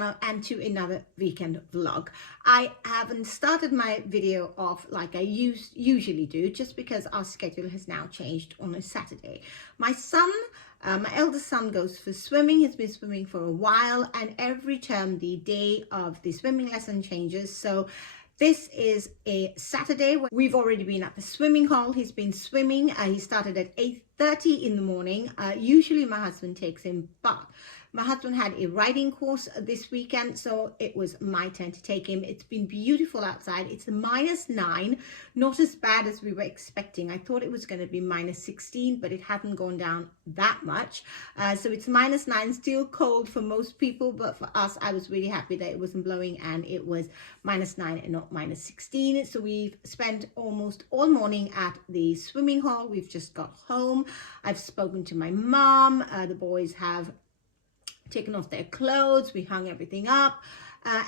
channel and to another weekend vlog. I haven't started my video off like I usually do, just because our schedule has now changed on a Saturday. My son, my eldest son, goes for swimming. He's been swimming for a while, and every term the day of the swimming lesson changes. So this is a Saturday. We've already been at the swimming hall. He's been swimming. He started at 8:30 in the morning. Usually my husband takes him, but my husband had a riding course this weekend, so it was my turn to take him. It's been beautiful outside. It's -9, not as bad as we were expecting. I thought it was going to be -16, but it hadn't gone down that much. So it's -9, still cold for most people, but for us, I was really happy that it wasn't blowing and it was -9 and not -16. So we've spent almost all morning at the swimming hall. We've just got home. I've spoken to my mom. The boys have taken off their clothes. We hung everything up.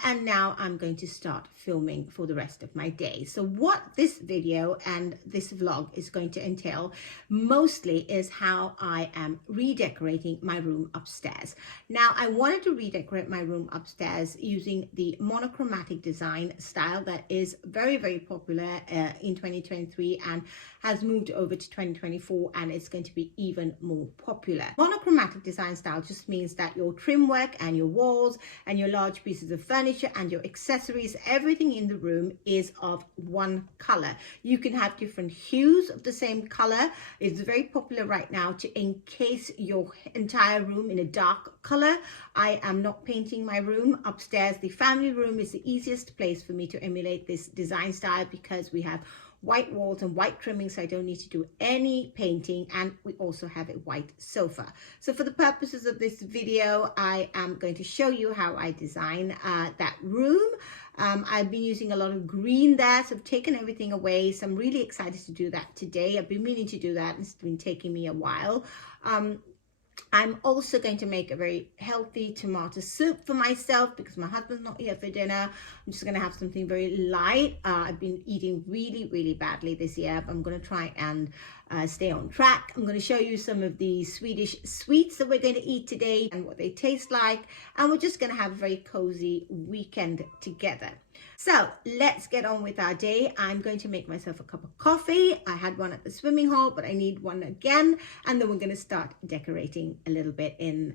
And now I'm going to start filming for the rest of my day. So what this video and this vlog is going to entail mostly is how I am redecorating my room upstairs. Now, I wanted to redecorate my room upstairs using the monochromatic design style that is very, very popular in 2023 and has moved over to 2024, and it's going to be even more popular. Monochromatic design style just means that your trim work and your walls and your large pieces of furniture and your accessories, everything in the room is of one color. You can have different hues of the same color. It's very popular right now to encase your entire room in a dark color. I am not painting my room upstairs. The family room is the easiest place for me to emulate this design style because we have white walls and white trimming, so I don't need to do any painting, and we also have a white sofa. So for the purposes of this video, I am going to show you how I design that room. I've been using a lot of green there, so I've taken everything away, so I'm really excited to do that today. I've been meaning to do that, and it's been taking me a while. I'm also going to make a very healthy tomato soup for myself because my husband's not here for dinner. I'm just going to have something very light. I've been eating really, really badly this year, but I'm going to try and stay on track. I'm going to show you some of the Swedish sweets that we're going to eat today and what they taste like. And we're just going to have a very cozy weekend together. So let's get on with our day. I'm going to make myself a cup of coffee. I had one at the swimming hall, but I need one again. And then we're going to start decorating a little bit in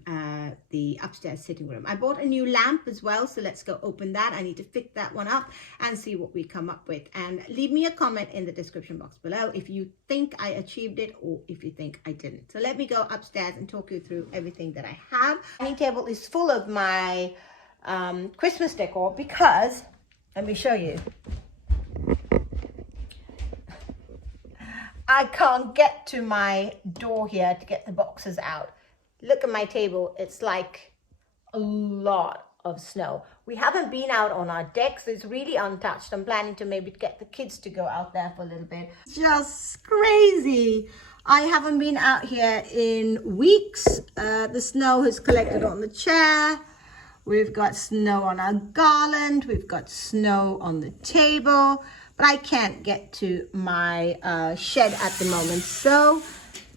the upstairs sitting room. I bought a new lamp as well, so let's go open that. I need to fit that one up and see what we come up with. And leave me a comment in the description box below if you think I achieved it or if you think I didn't. So let me go upstairs and talk you through everything that I have. The dining table is full of my Christmas decor because, let me show you, I can't get to my door here to get the boxes out. Look at my table. It's like a lot of snow. We haven't been out on our deck, so it's really untouched. I'm planning to maybe get the kids to go out there for a little bit. Just crazy. I haven't been out here in weeks. The snow has collected on the chair. We've got snow on our garland. We've got snow on the table, but I can't get to my shed at the moment. So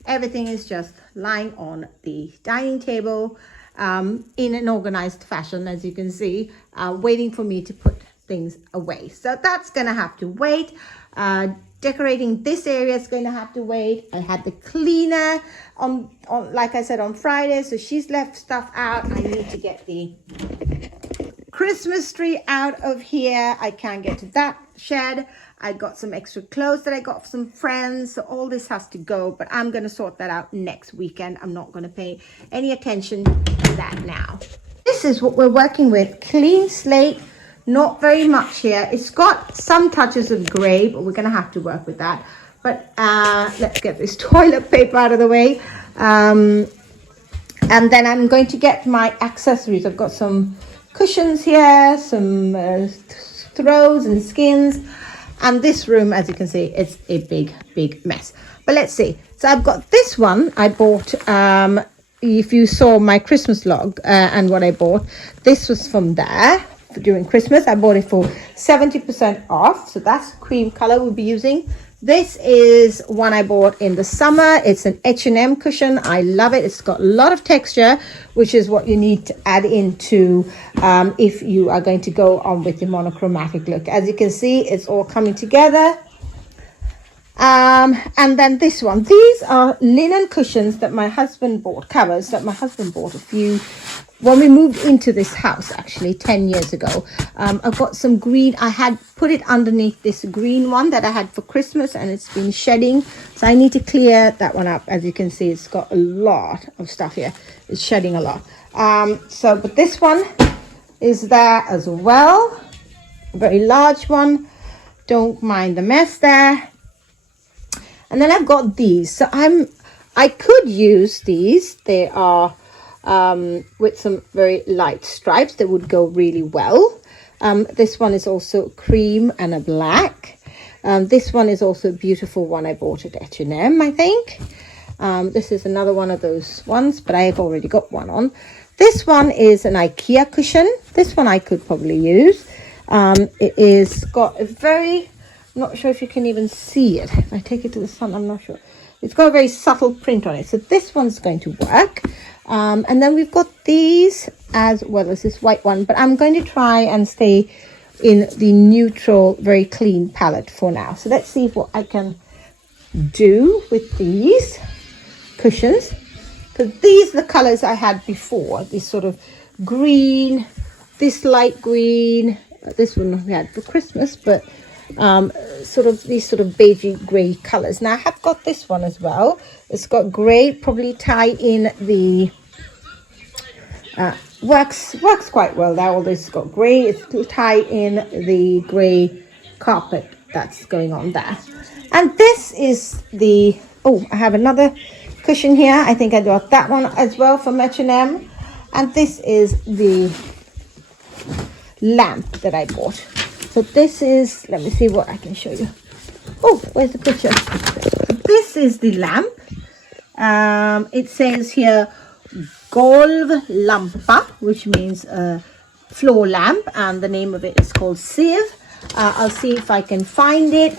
everything is just lying on the dining table in an organized fashion, as you can see, waiting for me to put things away. So that's gonna have to wait. Decorating this area is going to have to wait. I had the cleaner on like I said, on Friday, so she's left stuff out. I need to get the Christmas tree out of here. I can't get to that shed. I got some extra clothes that I got from some friends, so all this has to go, but I'm going to sort that out next weekend. I'm not going to pay any attention to that now. This is what we're working with. Clean slate. Not very much here. It's got some touches of gray, but we're going to have to work with that. But let's get this toilet paper out of the way. And then I'm going to get my accessories. I've got some cushions here, some throws and skins. And this room, as you can see, it's a big, big mess. But let's see. So I've got this one I bought. If you saw my Christmas log and what I bought, this was from there. During Christmas, I bought it for 70% off, so that's cream color we'll be using. This is one I bought in the summer. It's an H&M cushion. I love it. It's got a lot of texture, which is what you need to add into if you are going to go on with the monochromatic look. As you can see, it's all coming together. And then this one, these are linen cushions that my husband bought, covers that my husband bought when we moved into this house, actually 10 years ago. I've got some green. I had put it underneath this green one that I had for Christmas, and it's been shedding, so I need to clear that one up. As you can see, it's got a lot of stuff here. It's shedding a lot. But this one is there as well, a very large one. Don't mind the mess there. And then I've got these. So I could use these. They are with some very light stripes that would go really well. This one is also cream and a black. This one is also a beautiful one I bought at H&M, I think. This is another one of those ones, but I've already got one on. This one is an IKEA cushion. This one I could probably use. It is got a very... I'm not sure if you can even see it. If I take it to the sun, I'm not sure. It's got a very subtle print on it. So this one's going to work. And then we've got these as well as this white one. But I'm going to try and stay in the neutral, very clean palette for now. So let's see what I can do with these cushions. Because these are the colors I had before. This sort of green, this light green. This one we had for Christmas, but... these sort of beigey grey colors. Now I have got this one as well. It's got grey, probably tie in the works quite well there, although it's got grey. It's to tie in the grey carpet that's going on there. And this is the I have another cushion here. I think I got that one as well from H&M. And this is the lamp that I bought. So this is, let me see what I can show you. Oh, where's the picture? So this is the lamp. It says here, golv lampa, which means floor lamp. And the name of it is called Siv. I'll see if I can find it.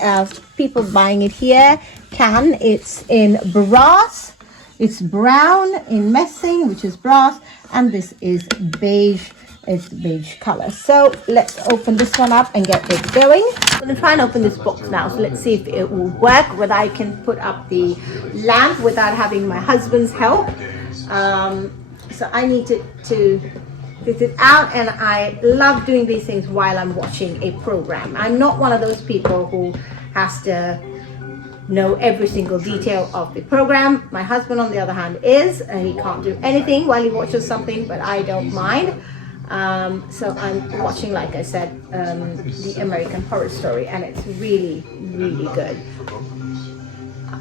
People buying it here can. It's in brass. It's brown in messing, which is brass. And this is beige. It's the beige color. So let's open this one up and get it going. I'm going to try and open this box now. So let's see if it will work, whether I can put up the lamp without having my husband's help. So I need to get it out, and I love doing these things while I'm watching a program. I'm not one of those people who has to know every single detail of the program. My husband, on the other hand, is, and he can't do anything while he watches something, but I don't mind. So I'm watching, like I said, the American Horror Story, and it's really, really good.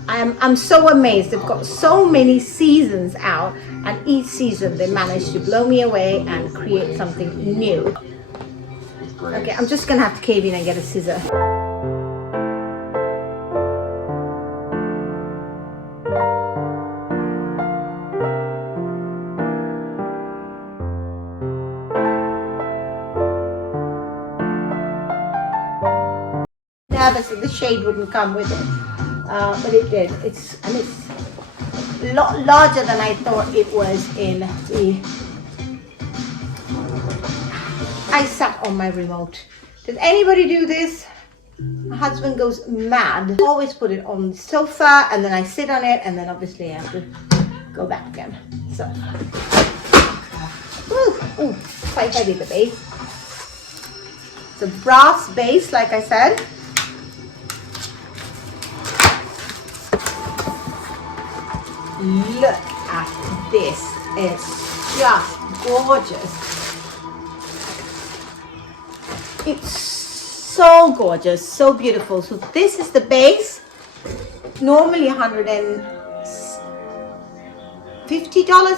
I'm so amazed. They've got so many seasons out, and each season they manage to blow me away and create something new. Okay, I'm just gonna have to cave in and get a scissor. Nervous that the shade wouldn't come with it, but it did. It's a lot larger than I thought it was in the... I sat on my remote. Does anybody do this? My husband goes mad. I always put it on the sofa, and then I sit on it, and then obviously I have to go back again. So, ooh, quite heavy, the base. It's a brass base, like I said. Look at this. It's just gorgeous. It's so gorgeous, so beautiful. So this is the base. Normally $150,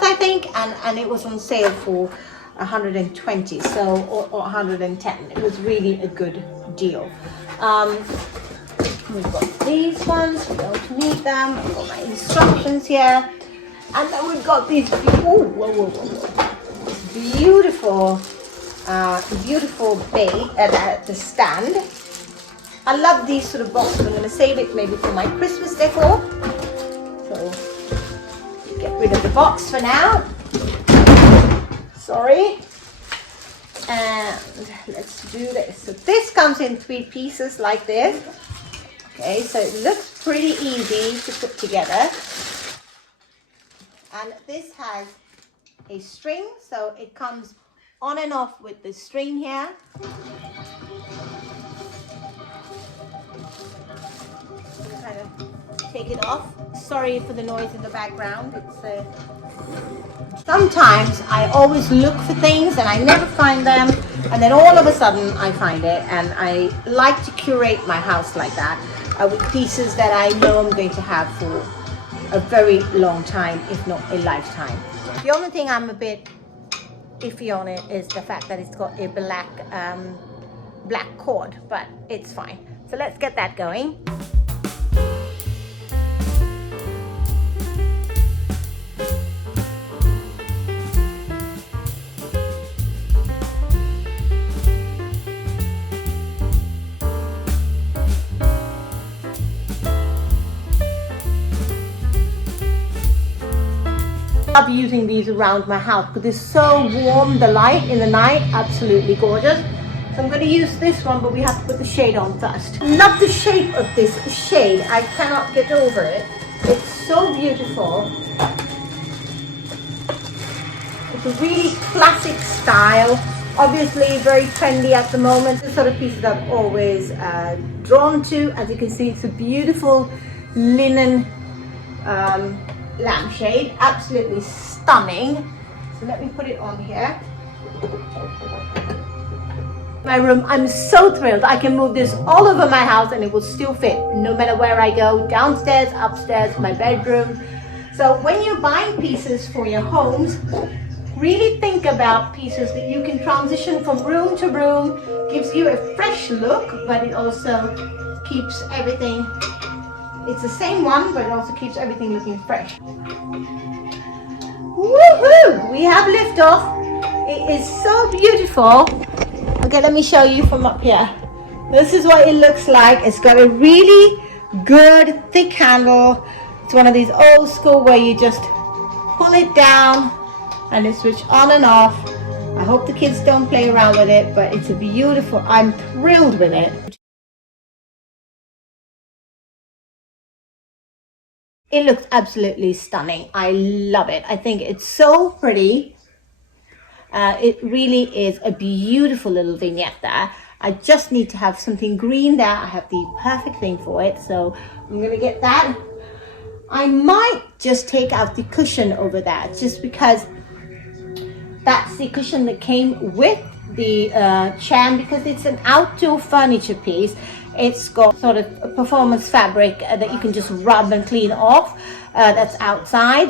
I think, and it was on sale for $120, so or $110. It was really a good deal. We've got these ones, we don't need them. I've got my instructions here. And then we've got these, this beautiful, beautiful bait, the stand. I love these sort of boxes. I'm going to save it maybe for my Christmas decor. So get rid of the box for now. Sorry. And let's do this. So this comes in 3 pieces like this. Okay, so it looks pretty easy to put together. And this has a string, so it comes on and off with the string here. Kind of take it off. Sorry for the noise in the background. Sometimes I always look for things and I never find them, and then all of a sudden I find it, and I like to curate my house like that with pieces that I know I'm going to have for a very long time, if not a lifetime. The only thing I'm a bit iffy on it is the fact that it's got a black cord, but it's fine. So let's get that going. I love using these around my house because it's so warm. The light in the night, absolutely gorgeous. So I'm going to use this one, but we have to put the shade on first. Love the shape of this shade. I cannot get over it. It's so beautiful. It's a really classic style. Obviously very trendy at the moment. The sort of pieces I've always drawn to. As you can see, it's a beautiful linen lampshade, absolutely stunning. So let me put it on here. My room, I'm so thrilled. I can move this all over my house and it will still fit no matter where I go, downstairs, upstairs, my bedroom. So when you're buying pieces for your homes, really think about pieces that you can transition from room to room. Gives you a fresh look, but it also keeps everything. It's the same one, but it also keeps everything looking fresh. Woohoo! We have liftoff. It is so beautiful. Okay, let me show you from up here. This is what it looks like. It's got a really good thick handle. It's one of these old school where you just pull it down and it switch on and off. I hope the kids don't play around with it, but it's a beautiful, I'm thrilled with it. It looks absolutely stunning. I love it. I think it's so pretty. It really is a beautiful little vignette there. I just need to have something green there. I have the perfect thing for it. So I'm going to get that. I might just take out the cushion over that, just because that's the cushion that came with the chair, because it's an outdoor furniture piece. It's got sort of a performance fabric that you can just rub and clean off. That's outside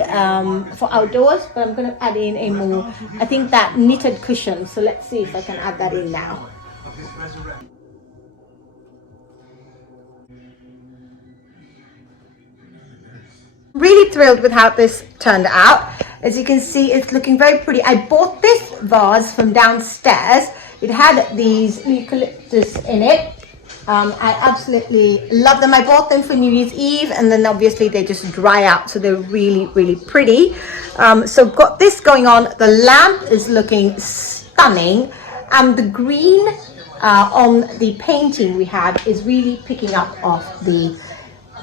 for outdoors, but I'm going to add in a more, I think, that knitted cushion. So let's see if I can add that in now. Really thrilled with how this turned out. As you can see, it's looking very pretty. I bought this vase from downstairs. It had these eucalyptus in it. I absolutely love them. I bought them for New Year's Eve, and then obviously they just dry out, so they're really, really pretty. So got this going on. The lamp is looking stunning, and the green on the painting we had is really picking up off the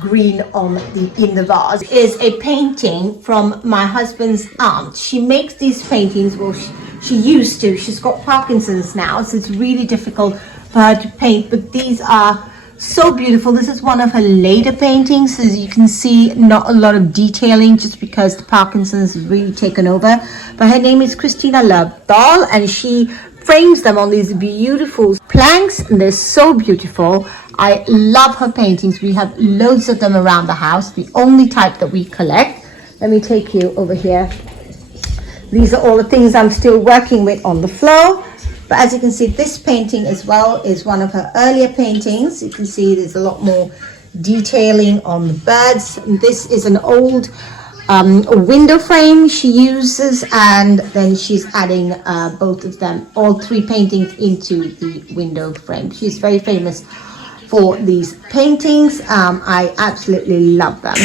green on in the vase. It is a painting from my husband's aunt. She makes these paintings, well, she used to. She's got Parkinson's now, so it's really difficult for her to paint, but these are so beautiful. This is one of her later paintings. As you can see, not a lot of detailing, just because the Parkinson's has really taken over. But her name is Christina Lördal, and she frames them on these beautiful planks, and they're so beautiful. I love her paintings. We have loads of them around the house, the only type that we collect. Let me take you over here. These are all the things I'm still working with on the floor. But as you can see, this painting as well is one of her earlier paintings. You can see there's a lot more detailing on the birds. And this is an old window frame she uses, and then she's adding both of them, all three paintings, into the window frame. She's very famous for these paintings. I absolutely love them.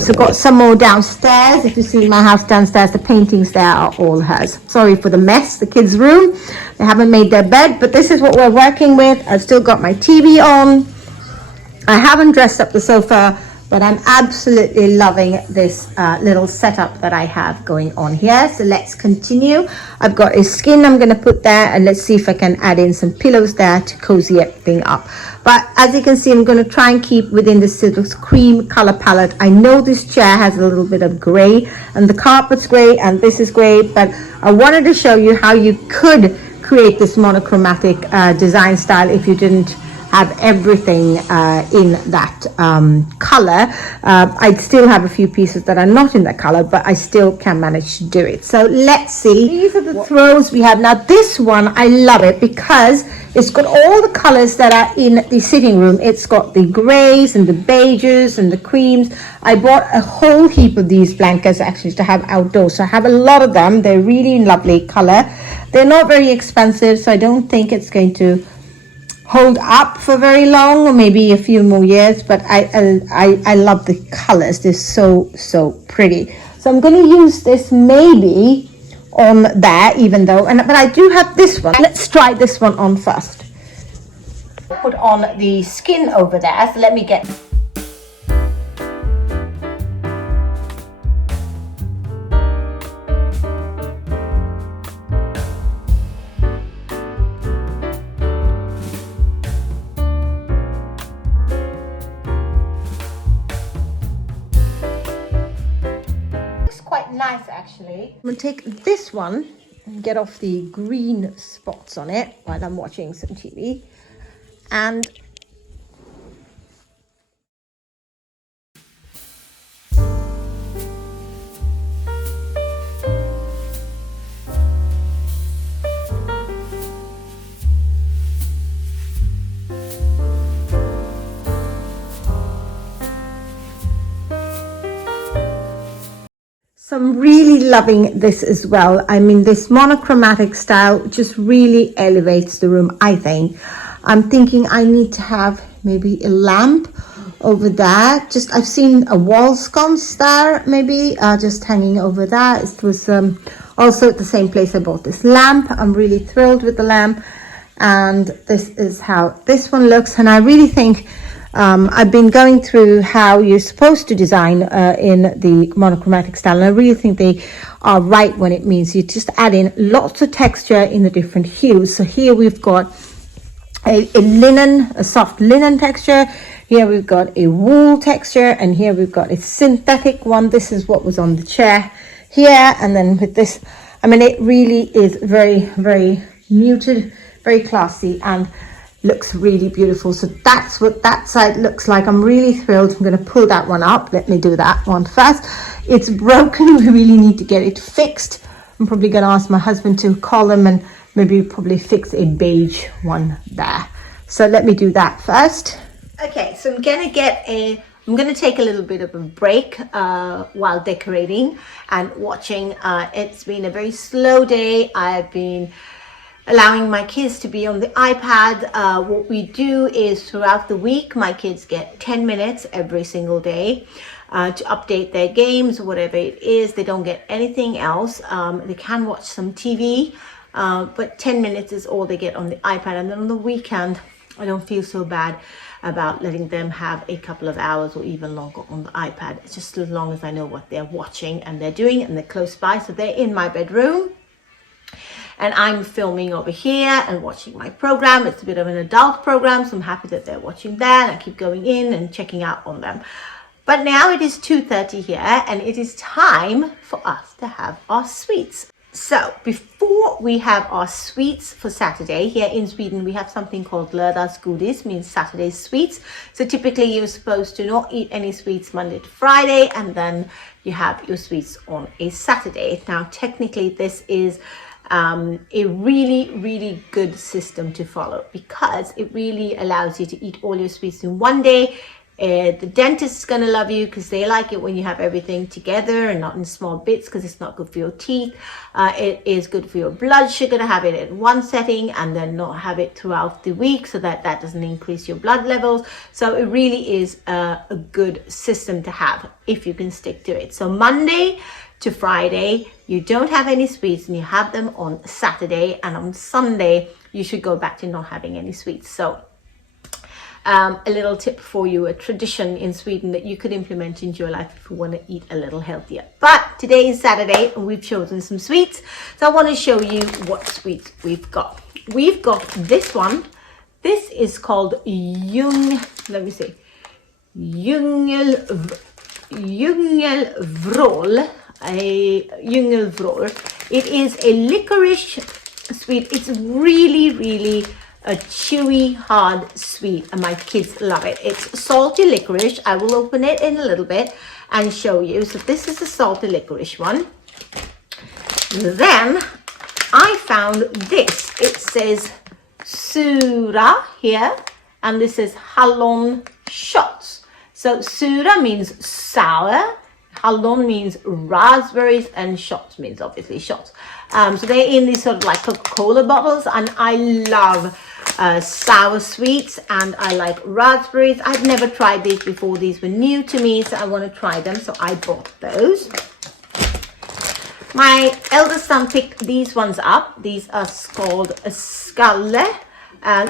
So got some more downstairs. If you see my house downstairs, the paintings there are all hers. Sorry for the mess, the kids' room. They haven't made their bed, but this is what we're working with. I've still got my TV on. I haven't dressed up the sofa, but I'm absolutely loving this little setup that I have going on here. So let's continue. I've got a skin I'm going to put there, and let's see if I can add in some pillows there to cozy everything up. But as you can see, I'm going to try and keep within this sort of cream color palette. I know this chair has a little bit of gray, and the carpet's gray, and this is gray, but I wanted to show you how you could create this monochromatic design style if you didn't have everything in that color. I'd still have a few pieces that are not in that color, but I still can manage to do it. So let's see. These are the throws we have. Now this one, I love it because it's got all the colors that are in the sitting room. It's got the grays and the beiges and the creams. I bought a whole heap of these blankets actually to have outdoors. So I have a lot of them. They're really lovely color. They're not very expensive, so I don't think it's going to hold up for very long, or maybe a few more years, but I love the colors. They're so pretty. So I'm going to use this maybe on there, even though, but I do have this one. Let's try this one on first. Put on the skin over there, so let me get nice actually. I'm gonna take this one and get off the green spots on it while I'm watching some TV, and so I'm really loving this as well. I mean, this monochromatic style just really elevates the room, I think. I'm thinking I need to have maybe a lamp over there. Just, I've seen a wall sconce there, maybe just hanging over there. It was also at the same place I bought this lamp. I'm really thrilled with the lamp. And this is how this one looks. And I really think I've been going through how you're supposed to design in the monochromatic style, and I really think they are right when it means you just add in lots of texture in the different hues. So here we've got a soft linen texture. Here we've got a wool texture, and here we've got a synthetic one. This is what was on the chair here, and then with this, I mean, it really is very muted, very classy, and looks really beautiful. So that's what that side looks like. I'm really thrilled. I'm going to pull that one up. Let me do that one first. It's broken. We really need to get it fixed. I'm probably going to ask my husband to call him and maybe probably fix a beige one there. So let me do that first. Okay, so I'm going to take a little bit of a break while decorating and watching. It's been a very slow day. I've been allowing my kids to be on the iPad. What we do is throughout the week, my kids get 10 minutes every single day to update their games, whatever it is. They don't get anything else. They can watch some TV, but 10 minutes is all they get on the iPad. And then on the weekend, I don't feel so bad about letting them have a couple of hours or even longer on the iPad. It's just as long as I know what they're watching and they're doing and they're close by. So they're in my bedroom, and I'm filming over here and watching my program. It's a bit of an adult program, so I'm happy that they're watching that. I keep going in and checking out on them. But now it is 2:30 here, and it is time for us to have our sweets. So before we have our sweets for Saturday, here in Sweden, we have something called LÖRDAGSGODIS, means Saturday sweets. So typically you're supposed to not eat any sweets Monday to Friday, and then you have your sweets on a Saturday. Now, technically this is a really good system to follow, because it really allows you to eat all your sweets in one day The dentist is going to love you because they like it when you have everything together and not in small bits, because it's not good for your teeth. It is good for your blood sugar to have it in one setting and then not have it throughout the week, so that doesn't increase your blood levels. So it really is a good system to have if you can stick to it. So Monday to Friday, you don't have any sweets, and you have them on Saturday, and on Sunday you should go back to not having any sweets. So a little tip for you, a tradition in Sweden that you could implement into your life if you want to eat a little healthier. But today is Saturday and we've chosen some sweets, so I want to show you what sweets we've got. We've got this one. This is called Djungelvrål. It is a licorice sweet. It's really a chewy, hard sweet, and my kids love it. It's salty licorice. I will open it in a little bit and show you. So this is a salty licorice one. Then I found this. It says Sura here, and this is hallon shots. So Sura means sour, hallon means raspberries, and shots means obviously shots. So they're in these sort of like Coca-Cola bottles, and I love sour sweets, and I like raspberries. I've never tried these before. These were new to me, so I want to try them, so I bought those. My eldest son picked these ones up. These are called a Skalle.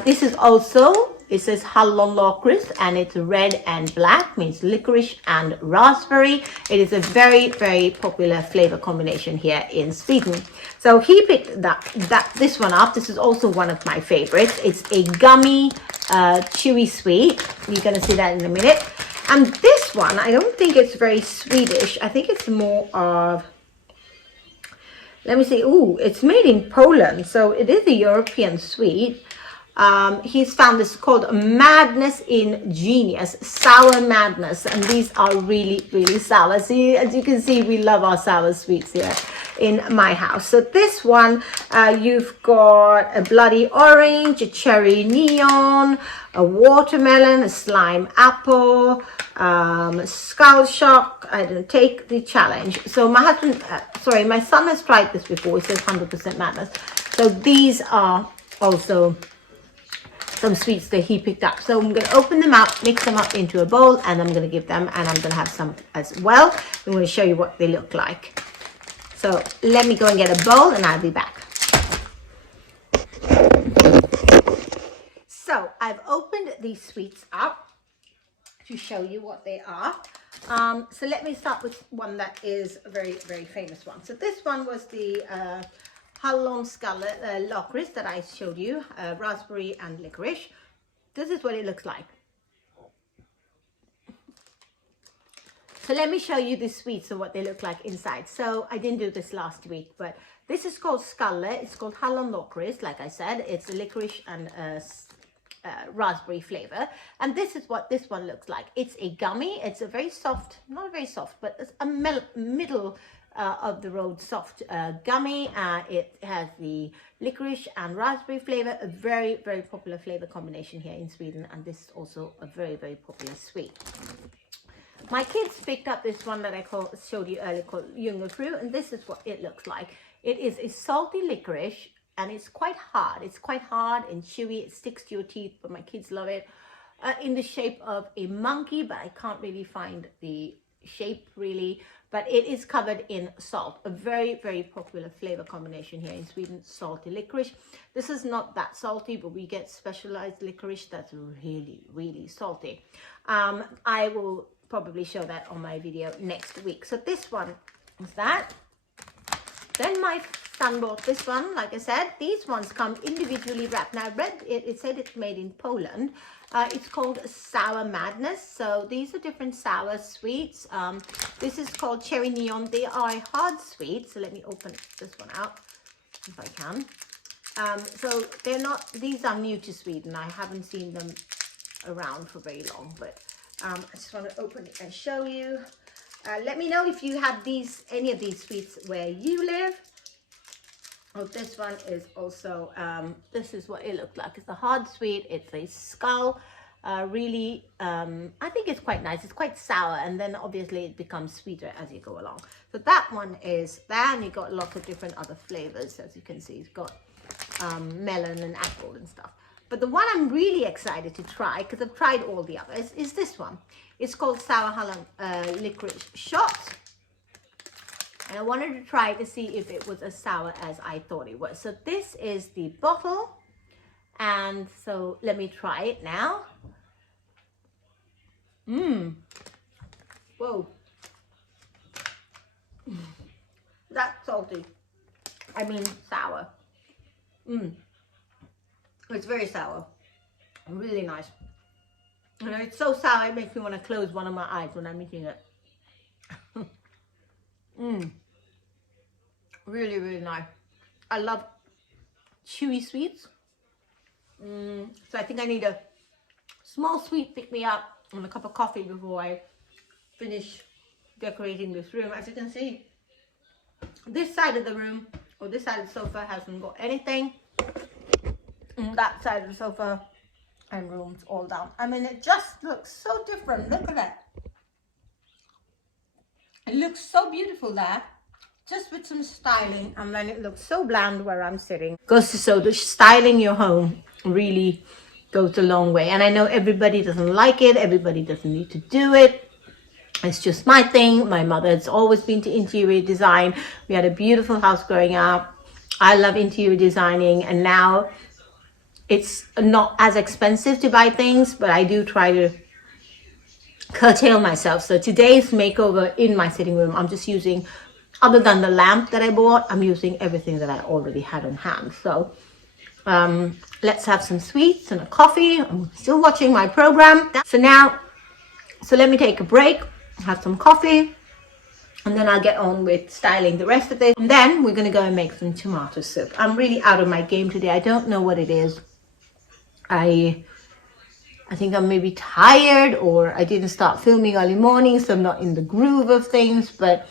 This is also, it says hallonlakrits, and it's red and black, means licorice and raspberry. It is a very popular flavor combination here in Sweden. So he picked this one up. This is also one of my favorites. It's a gummy, chewy sweet. You're going to see that in a minute. And this one, I don't think it's very Swedish. I think it's more of, let me see. Ooh, it's made in Poland, so it is a European sweet. He's found this called Madness in Genius, Sour Madness, and these are really sour. See, as you can see, we love our sour sweets here in my house. So this one, you've got a bloody orange, a cherry neon, a watermelon, a slime apple, skull shock. I didn't take the challenge. So my son has tried this before. He says 100% madness. So these are also some sweets that he picked up. So I'm going to open them up, mix them up into a bowl, and I'm going to give them, and I'm going to have some as well. I'm going to show you what they look like. So let me go and get a bowl, and I'll be back. So I've opened these sweets up to show you what they are. So let me start with one that is a very famous one. So this one was the hallonskalle lakrits that I showed you, raspberry and licorice. This is what it looks like. So let me show you the sweets and what they look like inside. So I didn't do this last week, but this is called skalle. It's called hallonlakrits, like I said. It's a licorice and raspberry flavor, and this is what this one looks like. It's a gummy. It's a very soft, not very soft, but it's a middle of the road soft gummy. It has the licorice and raspberry flavor, a very popular flavor combination here in Sweden, and this is also a very popular sweet. My kids picked up this one that I showed you earlier called Djungelfru, and this is what it looks like. It is a salty licorice, and it's quite hard. It's quite hard and chewy. It sticks to your teeth, but my kids love it. In the shape of a monkey, but I can't really find the shape really. But it is covered in salt. A very popular flavor combination here in Sweden, salty licorice. This is not that salty, but we get specialized licorice that's really salty. I will probably show that on my video next week. So this one is that. Then my son bought this one. Like I said, these ones come individually wrapped. Now I read it said it's made in Poland. It's called Sour Madness. So these are different sour sweets. This is called Cherry Neon. They are a hard sweet. So let me open this one out if I can. So they're not, these are new to Sweden. I haven't seen them around for very long, but I just want to open it and show you. Let me know if you have any of these sweets where you live. Oh, this one is also, this is what it looked like. It's a hard sweet. It's a skull. really, I think it's quite nice. It's quite sour, and then obviously it becomes sweeter as you go along. So that one is there, and you got lots of different other flavors. As you can see, it's got melon and apple and stuff. But the one I'm really excited to try, because I've tried all the others, is this one. It's called Sour Holland Licorice Shot. And I wanted to try to see if it was as sour as I thought it was. So this is the bottle. And so let me try it now. Whoa. That's salty. I mean sour. It's very sour. Really nice. You know, it's so sour it makes me want to close one of my eyes when I'm eating it. Really, really nice. I love chewy sweets. So I think I need a small sweet pick-me-up and a cup of coffee before I finish decorating this room. As you can see, this side of the room, or this side of the sofa, hasn't got anything. And that side of the sofa and room's all down. I mean, it just looks so different. Look at that. It looks so beautiful there, just with some styling, and then it looks so bland where I'm sitting. Goes to show that styling your home really goes a long way. And I know everybody doesn't like it, everybody doesn't need to do it. It's just my thing. My mother has always been to interior design. We had a beautiful house growing up. I love interior designing, and now it's not as expensive to buy things, but I do try to curtail myself. So today's makeover in my sitting room, I'm just using, other than the lamp that I bought, I'm using everything that I already had on hand. So let's have some sweets and a coffee. I'm still watching my program. So let me take a break, have some coffee, and then I'll get on with styling the rest of it. And then we're gonna go and make some tomato soup. I'm really out of my game today. I don't know what it is. I think I'm maybe tired, or I didn't start filming early morning, so I'm not in the groove of things, but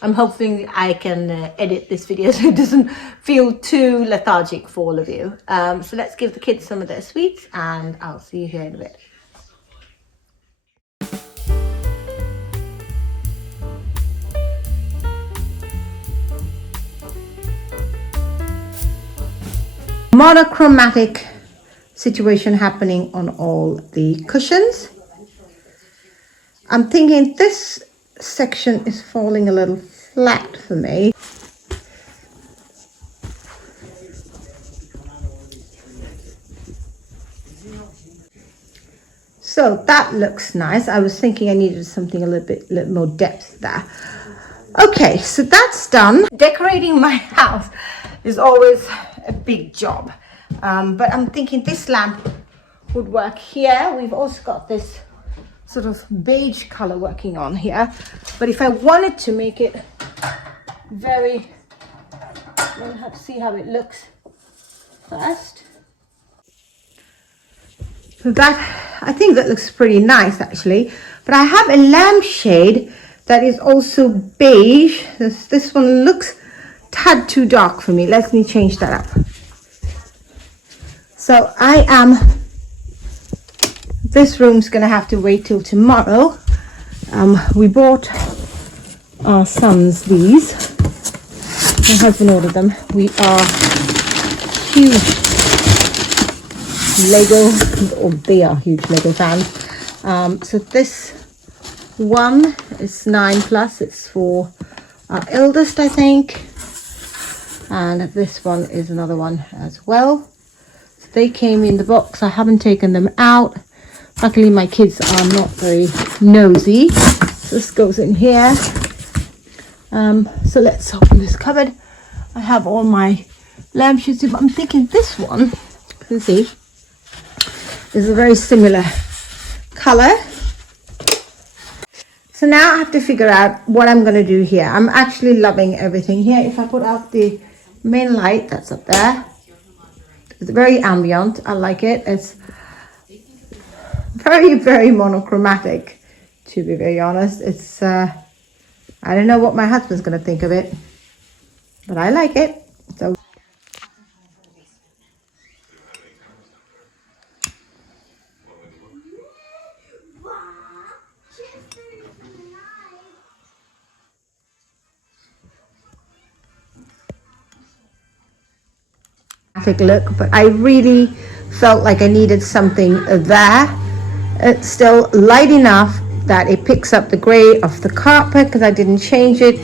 I'm hoping I can edit this video so it doesn't feel too lethargic for all of you. So let's give the kids some of their sweets, and I'll see you here in a bit. Monochromatic situation happening on all the cushions. I'm thinking this section is falling a little flat for me. So that looks nice. I was thinking I needed something a little more depth there. Okay, so that's done. Decorating my house is always a big job. But I'm thinking this lamp would work here. We've also got this sort of beige color working on here. But if I wanted to make it very, we'll have to see how it looks first. So that, I think that looks pretty nice actually. But I have a lampshade that is also beige. This one looks a tad too dark for me. Let me change that up. So this room's gonna have to wait till tomorrow. We bought our sons these. My husband ordered them. We are huge Lego, or they are huge Lego fans. So this one is 9+. It's for our eldest, I think. And this one is another one as well. They came in the box. I haven't taken them out. Luckily my kids are not very nosy. So this goes in here. So let's open this cupboard. I have all my lampshades. I'm thinking this one, you can see, is a very similar color. So now I have to figure out what I'm going to do here. I'm actually loving everything here. If I put out the main light that's up there, it's very ambient. I like it. It's very, very monochromatic, to be very honest. It's I don't know what my husband's going to think of it, but I like it. So monochromatic look, but I really felt like I needed something there. It's still light enough that it picks up the gray of the carpet because I didn't change it.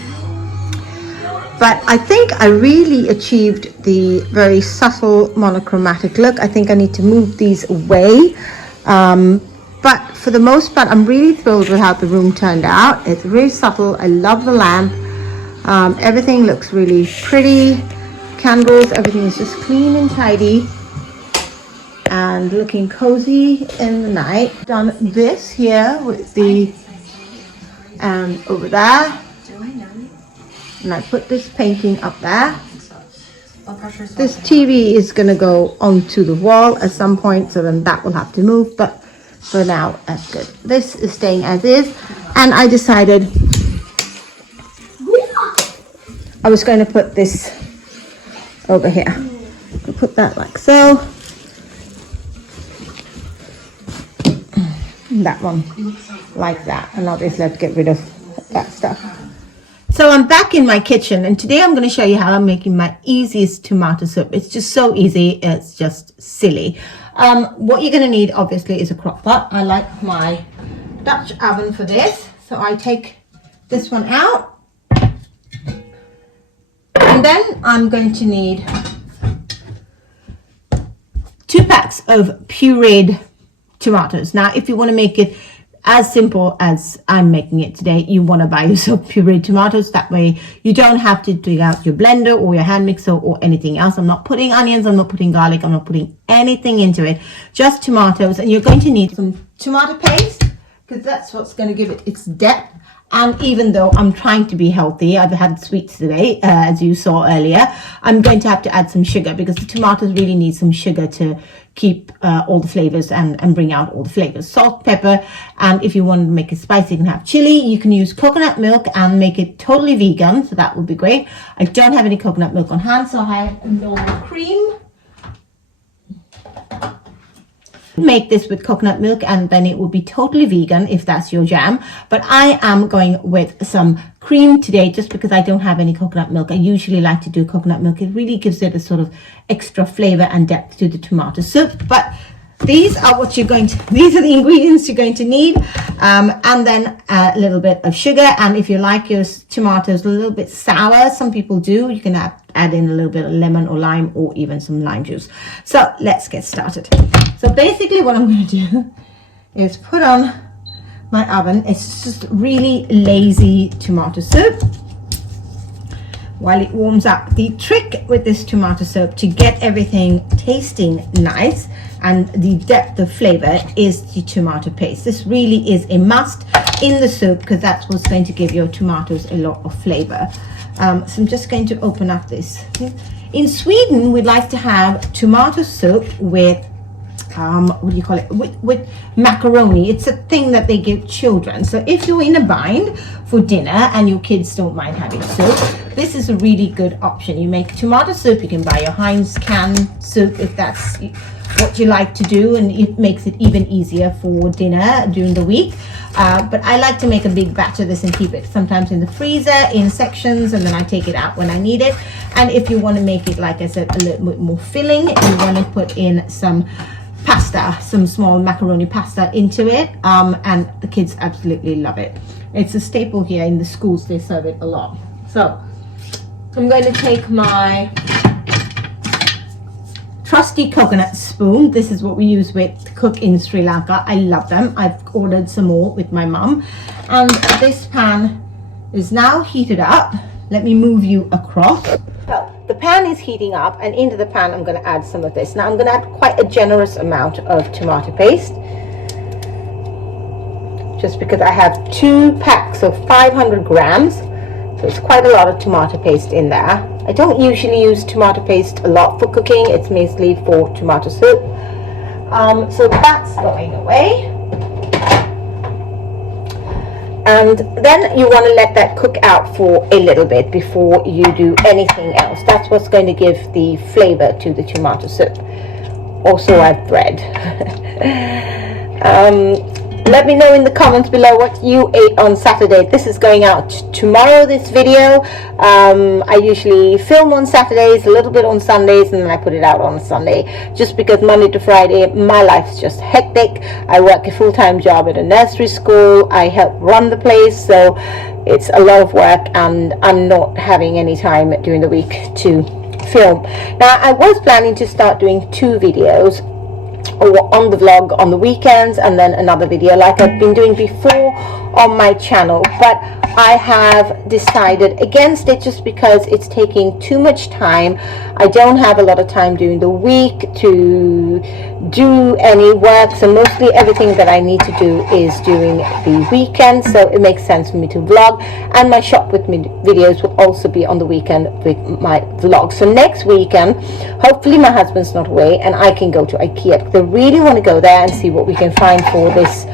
But I think I really achieved the very subtle monochromatic look. I think I need to move these away. But for the most part, I'm really thrilled with how the room turned out. It's really subtle. I love the lamp. Everything looks really pretty. Candles, everything is just clean and tidy and looking cozy in the night. Done this here with the over there, and I put this painting up there. This TV is going to go onto the wall at some point, so then that will have to move, but for now that's good. This is staying as is, and I decided I was going to put this over here. I'll put that like so. That one like that, and obviously I have to get rid of that stuff. So I'm back in my kitchen, and today I'm going to show you how I'm making my easiest tomato soup. It's just so easy, it's just silly. What you're going to need obviously is a crock pot. I like my Dutch oven for this, so I take this one out, and then I'm going to need 2 packs of pureed tomatoes. Now if you want to make it as simple as I'm making it today, you want to buy yourself pureed tomatoes. That way you don't have to dig out your blender or your hand mixer or anything else. I'm not putting onions, I'm not putting garlic, I'm not putting anything into it, just tomatoes. And you're going to need some tomato paste because that's what's going to give it its depth. And even though I'm trying to be healthy, I've had sweets today, as you saw earlier, I'm going to have to add some sugar because the tomatoes really need some sugar to keep all the flavors and bring out all the flavors. Salt, pepper, and if you want to make it spicy, you can have chili. You can use coconut milk and make it totally vegan, so that would be great. I don't have any coconut milk on hand, so I have normal cream. Make this with coconut milk and then it will be totally vegan if that's your jam, but I am going with some cream today just because I don't have any coconut milk. I usually like to do coconut milk. It really gives it a sort of extra flavor and depth to the tomato soup. But these are what you're going to, these are the ingredients you're going to need, and then a little bit of sugar. And if you like your tomatoes a little bit sour, some people do, you can add in a little bit of lemon or lime or even some lime juice. So let's get started. So basically what I'm going to do is put on my oven. It's just really lazy tomato soup while it warms up. The trick with this tomato soup to get everything tasting nice and the depth of flavor is the tomato paste. This really is a must in the soup because that's what's going to give your tomatoes a lot of flavor. So I'm just going to open up this. In Sweden, we'd like to have tomato soup with what do you call it, with macaroni. It's a thing that they give children. So if you're in a bind for dinner and your kids don't mind having soup, this is a really good option. You make tomato soup, you can buy your Heinz canned soup if that's what you like to do, and it makes it even easier for dinner during the week. But I like to make a big batch of this and keep it sometimes in the freezer in sections, and then I take it out when I need it. And if you want to make it, like I said, a little bit more filling, you want to put in some pasta, some small macaroni pasta into it, and the kids absolutely love it. It's a staple here in the schools, they serve it a lot. So I'm going to take my trusty coconut spoon. This is what we use with cook in Sri Lanka. I love them. I've ordered some more with my mum, and this pan is now heated up. Let me move you across. So the pan is heating up, and into the pan I'm going to add some of this. Now I'm going to add quite a generous amount of tomato paste just because I have 2 packs of 500 grams, so it's quite a lot of tomato paste in there. I don't usually use tomato paste a lot for cooking. It's mostly for tomato soup. So that's going away. And then you want to let that cook out for a little bit before you do anything else. That's what's going to give the flavor to the tomato soup. Also, I've bread. Let me know in the comments below what you ate on Saturday. This is going out tomorrow, this video. I usually film on Saturdays, a little bit on Sundays, and then I put it out on a Sunday, just because Monday to Friday my life's just hectic. I work a full-time job at a nursery school. I help run the place, so it's a lot of work, and I'm not having any time during the week to film. Now, I was planning to start doing 2 videos on the vlog on the weekends, and then another video like I've been doing before on my channel, but I have decided against it just because it's taking too much time. I don't have a lot of time during the week to do any work, so mostly everything that I need to do is during the weekend, so it makes sense for me to vlog, and my shop with me videos will also be on the weekend with my vlog. So next weekend, hopefully my husband's not away and I can go to IKEA, because I really want to go there and see what we can find for this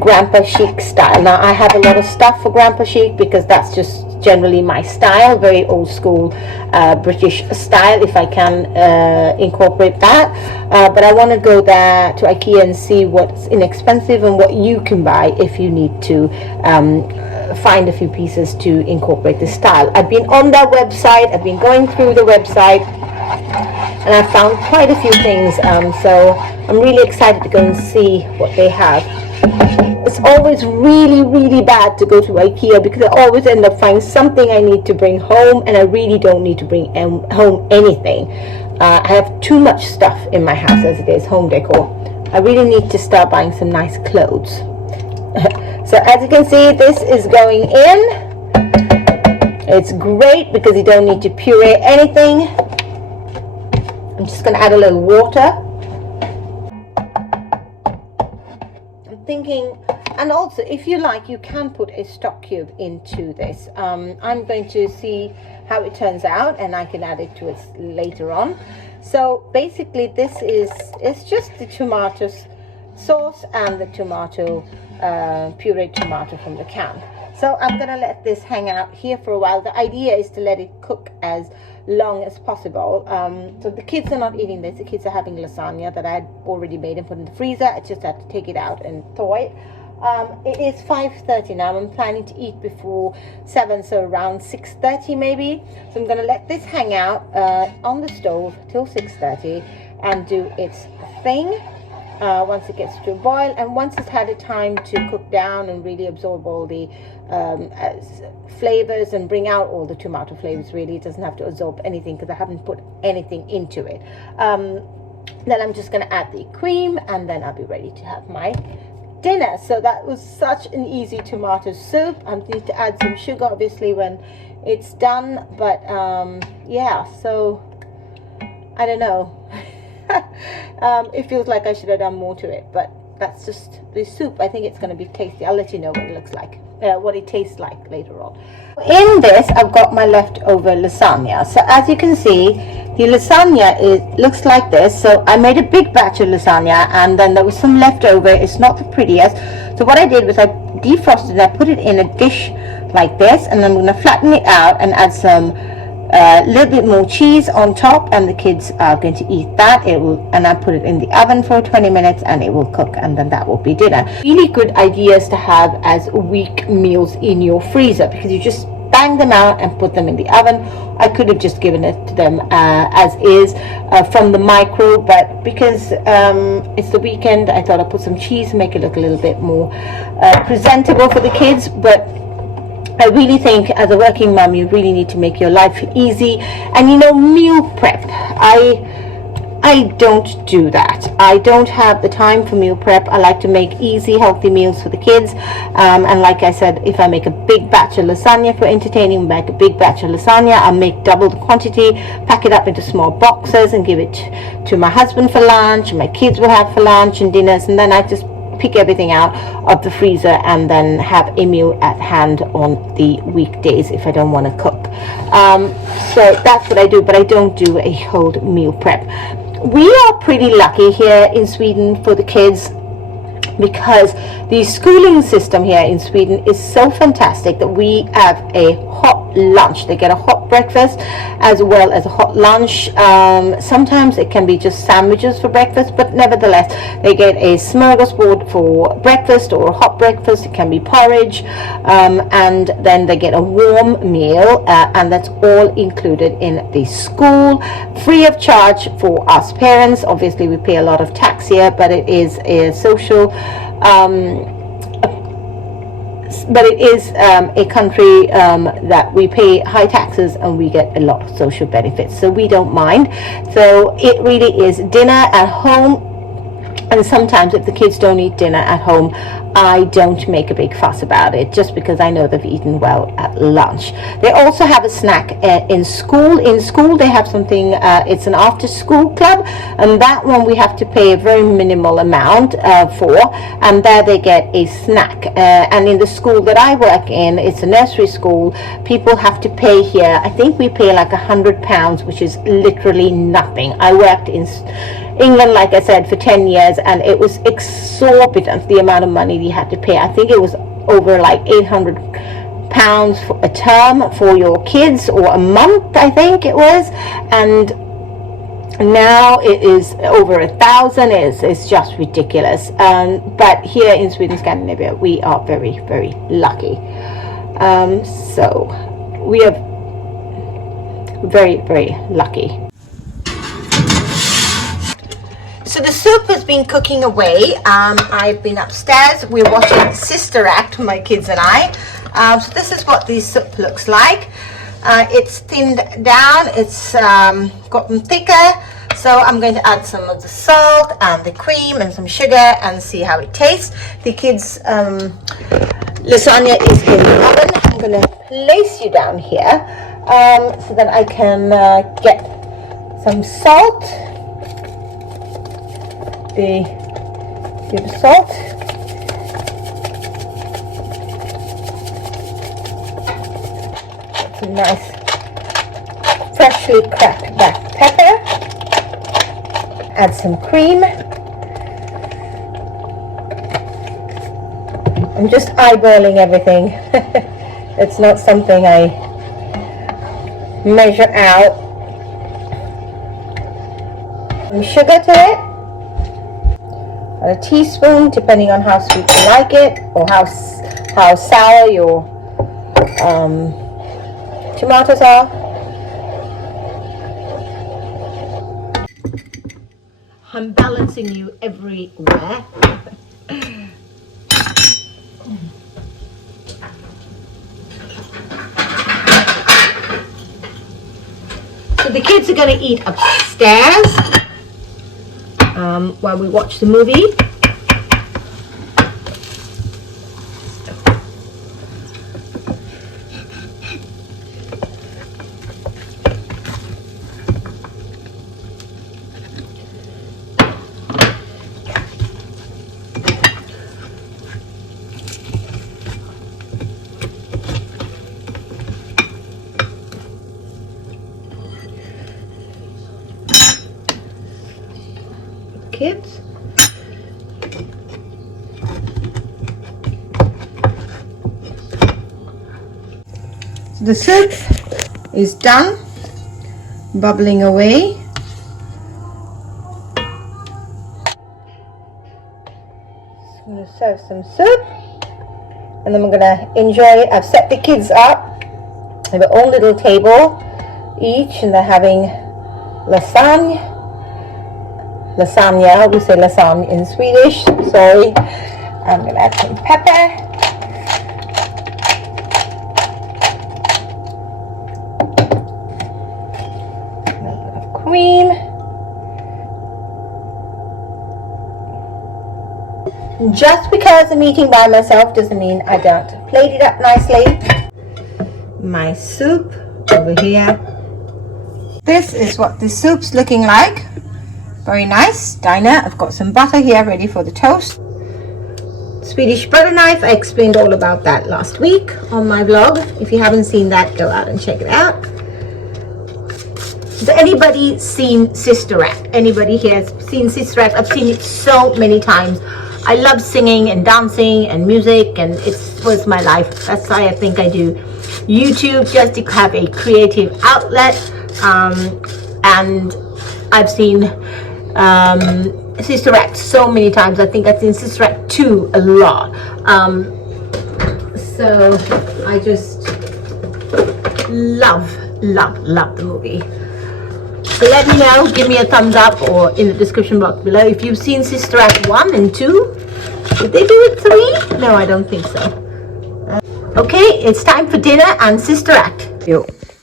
grandpa chic style. Now, I have a lot of stuff for grandpa chic because that's just generally my style, very old school British style, if I can incorporate that, but I want to go there to IKEA and see what's inexpensive and what you can buy if you need to find a few pieces to incorporate the style. I've been on their website, I've been going through the website, and I found quite a few things, so I'm really excited to go and see what they have. It's always really bad to go to IKEA because I always end up finding something I need to bring home, and I really don't need to bring home anything. I have too much stuff in my house as it is, home decor. I really need to start buying some nice clothes. So as you can see, this is going in. It's great because you don't need to puree anything. I'm just going to add a little water. I'm thinking, and also if you like, you can put a stock cube into this. I'm going to see how it turns out, and I can add it to it later on. So basically this is, it's just the tomato sauce and the tomato pureed tomato from the can. So I'm gonna let this hang out here for a while. The idea is to let it cook as long as possible. So the kids are not eating this. The kids are having lasagna that I had already made and put in the freezer. I just had to take it out and thaw it. It is 5:30 now. I'm planning to eat before 7, so around 6:30 maybe. So I'm gonna let this hang out on the stove till 6:30 and do its thing. Once it gets to a boil, and once it's had a time to cook down and really absorb all the flavors and bring out all the tomato flavors, really, it doesn't have to absorb anything because I haven't put anything into it. Then I'm just going to add the cream, and then I'll be ready to have my dinner. So that was such an easy tomato soup. I need to add some sugar obviously when it's done, but yeah, so I don't know. It feels like I should have done more to it, but that's just the soup. I think it's going to be tasty. I'll let you know what it looks like, what it tastes like later on. In this, I've got my leftover lasagna. So as you can see, the lasagna looks like this. So I made a big batch of lasagna, and then there was some leftover. It's not the prettiest. So what I did was I defrosted it. I put it in a dish like this, and I'm going to flatten it out and add some little bit more cheese on top, and the kids are going to eat that. And I put it in the oven for 20 minutes and it will cook, and then that will be dinner. Really good ideas to have as week meals in your freezer, because you just bang them out and put them in the oven. I could have just given it to them as is from the micro, but because it's the weekend, I thought I'd put some cheese and make it look a little bit more presentable for the kids. But I really think as a working mom, you really need to make your life easy. And you know, meal prep, I don't do that. I don't have the time for meal prep. I like to make easy, healthy meals for the kids. And like I said, if I make a big batch of lasagna for entertaining, make a big batch of lasagna, I'll make double the quantity, pack it up into small boxes and give it to my husband for lunch. My kids will have for lunch and dinners, and then I just pick everything out of the freezer and then have a meal at hand on the weekdays if I don't want to cook. So that's what I do, but I don't do a whole meal prep. We are pretty lucky here in Sweden for the kids, because the schooling system here in Sweden is so fantastic that we have a hot lunch. They get a hot breakfast as well as a hot lunch. Sometimes it can be just sandwiches for breakfast, but nevertheless they get a smorgasbord for breakfast or a hot breakfast. It can be porridge, and then they get a warm meal, and that's all included in the school, free of charge for us parents. Obviously we pay a lot of tax here, but it is a social a country that we pay high taxes and we get a lot of social benefits, so we don't mind. So it really is dinner at home. And sometimes if the kids don't eat dinner at home, I don't make a big fuss about it, just because I know they've eaten well at lunch. They also have a snack in school. In school they have something, it's an after school club, and that one we have to pay a very minimal amount for, and there they get a snack. And in the school that I work in, it's a nursery school, people have to pay here, I think we pay like £100, which is literally nothing. I worked in England, like I said, for 10 years, and it was exorbitant the amount of money you had to pay. I think it was over like £800 for a term for your kids, or a month, I think it was, and now it is over 1,000. It's just ridiculous. But here in Sweden, Scandinavia, we are very, very lucky. So we are very, very lucky. So the soup has been cooking away. I've been upstairs. We're watching Sister Act, my kids and I. So this is what the soup looks like. It's thinned down. It's gotten thicker. So I'm going to add some of the salt and the cream and some sugar and see how it tastes. The kids' lasagna is in the oven. I'm going to place you down here so that I can get some salt. The salt, some nice freshly cracked black pepper, add some cream. I'm just eyeballing everything. It's not something I measure out. Some sugar to it. A teaspoon, depending on how sweet you like it, or how sour your tomatoes are. I'm balancing you everywhere. So the kids are going to eat upstairs while we watch the movie. Kids. So the soup is done, bubbling away. So I'm going to serve some soup, and then I'm going to enjoy it. I've set the kids up. They have their own little table each, and they're having lasagna, we say lasagna in Swedish, sorry. I'm going to add some pepper. A little bit of cream. Just because I'm eating by myself doesn't mean I don't plate it up nicely. My soup over here. This is what the soup's looking like. Very nice. Diner. I've got some butter here ready for the toast. Swedish butter knife. I explained all about that last week on my vlog. If you haven't seen that, go out and check it out. Has anybody seen Sister Act? Anybody here has seen Sister Act? I've seen it so many times. I love singing and dancing and music, and it's was my life. That's why I think I do YouTube, just to have a creative outlet. And I've seen Sister Act so many times. I think I've seen Sister Act 2 a lot. So I just love the movie. So let me know, give me a thumbs up, or in the description box below if you've seen Sister Act 1 and 2. Did they do it 3? No, I don't think so. Okay, it's time for dinner and Sister Act.